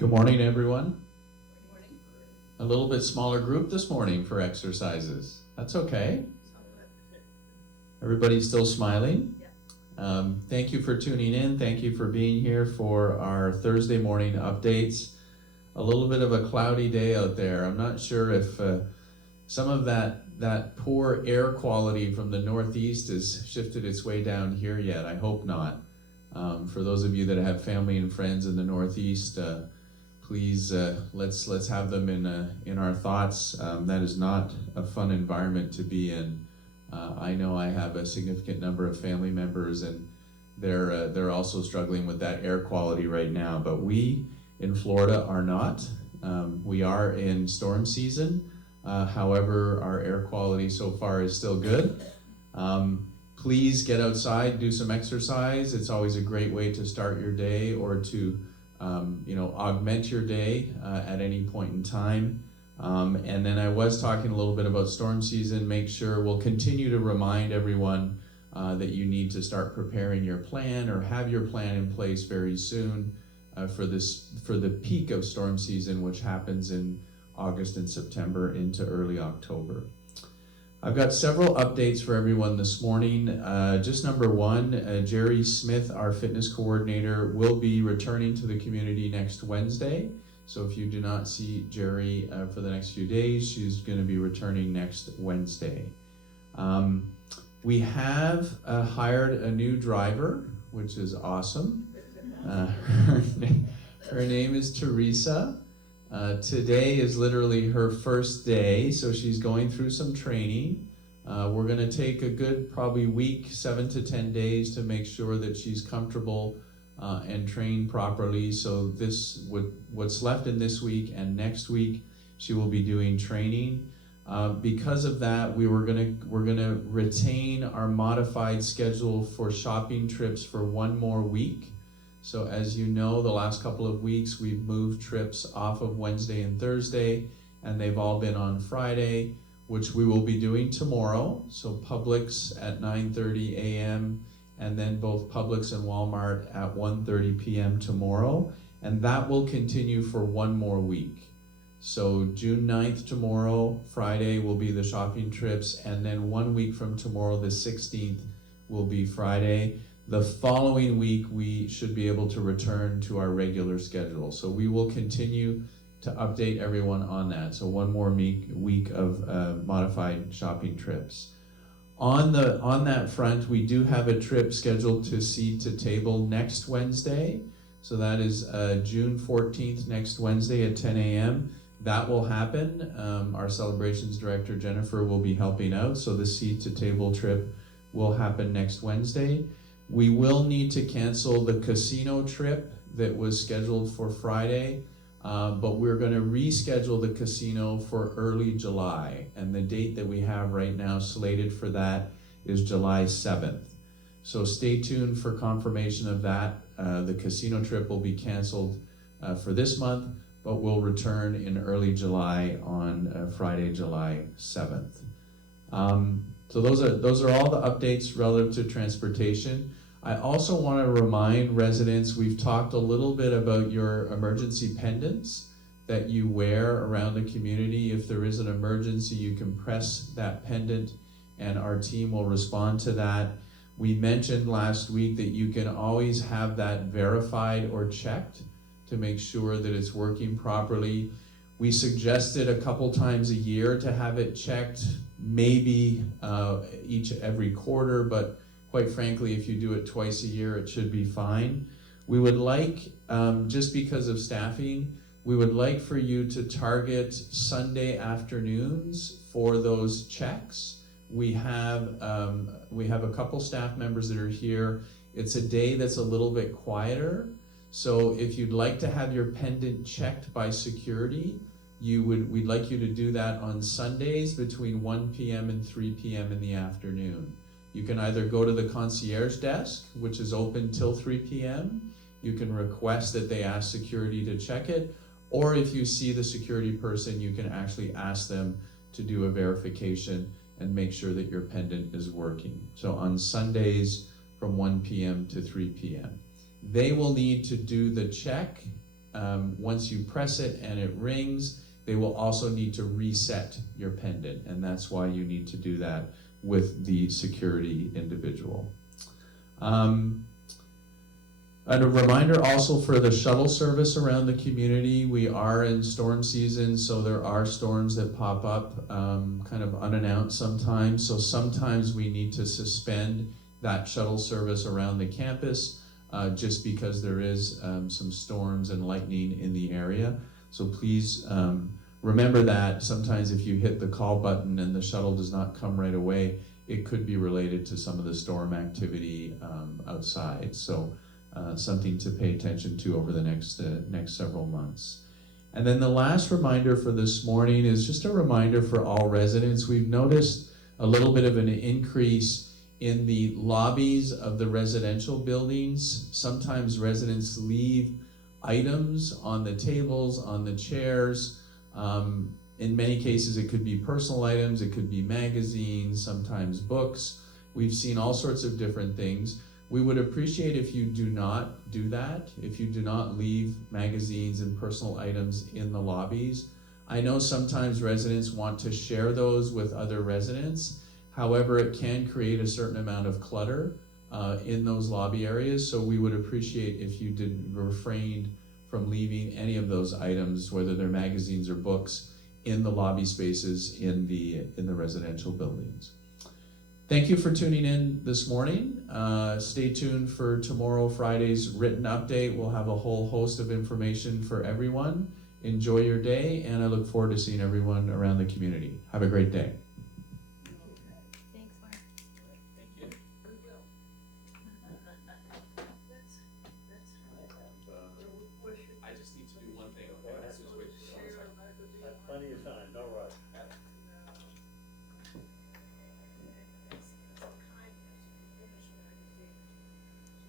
Good morning, everyone. A little bit smaller group this morning for exercises. That's okay. Everybody's still smiling? Thank you for tuning in. Thank you for being here for our Thursday morning updates. A little bit of a cloudy day out there. I'm not sure if some of that poor air quality from the northeast has shifted its way down here yet. I hope not. For those of you that have family and friends in the northeast, please let's have them in our thoughts. That is not a fun environment to be in. I know I have a significant number of family members, and they're also struggling with that air quality right now. But we in Florida are not. We are in storm season. However, our air quality so far is still good. Please get outside, do some exercise. It's always a great way to start your day or to augment your day at any point in time. And then I was talking a little bit about storm season. Make sure we'll continue to remind everyone that you need to start preparing your plan or have your plan in place very soon for the peak of storm season, which happens in August and September into early October. I've got several updates for everyone this morning. Just number one, Jerry Smith, our fitness coordinator, will be returning to the community next Wednesday. So if you do not see Jerry for the next few days, she's going to be returning next Wednesday. We have hired a new driver, which is awesome. Her name is Teresa. Today is literally her first day, so she's going through some training. We're going to take a good probably week, 7 to 10 days to make sure that she's comfortable and trained properly. So what's left in this week and next week, she will be doing training. Because of that, we're gonna retain our modified schedule for shopping trips for one more week. So as you know, the last couple of weeks we've moved trips off of Wednesday and Thursday, and they've all been on Friday, which we will be doing tomorrow. So Publix at 9:30 a.m. and then both Publix and Walmart at 1:30 p.m. tomorrow, and that will continue for one more week. So June 9th tomorrow, Friday, will be the shopping trips, and then 1 week from tomorrow, the 16th, will be Friday. The following week, we should be able to return to our regular schedule. So we will continue to update everyone on that. So one more week of modified shopping trips. On that front, we do have a trip scheduled to Seed to Table next Wednesday. So that is June 14th, next Wednesday at 10 a.m. That will happen. Our celebrations director, Jennifer, will be helping out. So the Seed to Table trip will happen next Wednesday. We will need to cancel the casino trip that was scheduled for Friday, but we're going to reschedule the casino for early July, and the date that we have right now slated for that is July 7th. So stay tuned for confirmation of that. The casino trip will be canceled for this month, but will return in early July on Friday, July 7th. So those are all the updates relative to transportation. I also want to remind residents, we've talked a little bit about your emergency pendants that you wear around the community. If there is an emergency, you can press that pendant and our team will respond to that. We mentioned last week that you can always have that verified or checked to make sure that it's working properly. We suggested a couple times a year to have it checked, maybe every quarter, but quite frankly, if you do it twice a year, it should be fine. We would like, just because of staffing, we would like for you to target Sunday afternoons for those checks. We have a couple staff members that are here. It's a day that's a little bit quieter. So if you'd like to have your pendant checked by security, we'd like you to do that on Sundays between 1 p.m. and 3 p.m. in the afternoon. You can either go to the concierge desk, which is open till 3 p.m. You can request that they ask security to check it, or if you see the security person, you can actually ask them to do a verification and make sure that your pendant is working. So on Sundays from 1 p.m. to 3 p.m. They will need to do the check once you press it and it rings, they will also need to reset your pendant, and that's why you need to do that with the security individual. And a reminder also for the shuttle service around the community, we are in storm season, so there are storms that pop up kind of unannounced sometimes. So sometimes we need to suspend that shuttle service around the campus just because there is some storms and lightning in the area. So please remember that sometimes if you hit the call button and the shuttle does not come right away, it could be related to some of the storm activity outside. So something to pay attention to over the next several months. And then the last reminder for this morning is just a reminder for all residents. We've noticed a little bit of an increase in the lobbies of the residential buildings. Sometimes residents leave items on the tables, on the chairs. In many cases, it could be personal items, it could be magazines, sometimes books. We've seen all sorts of different things. We would appreciate if you do not do that, if you do not leave magazines and personal items in the lobbies. I know sometimes residents want to share those with other residents. However, it can create a certain amount of clutter in those lobby areas, so we would appreciate if you did refrain from leaving any of those items, whether they're magazines or books, in the lobby spaces in the residential buildings. Thank you for tuning in this morning. Stay tuned for tomorrow, Friday's written update. We'll have a whole host of information for everyone. Enjoy your day, and I look forward to seeing everyone around the community. Have a great day.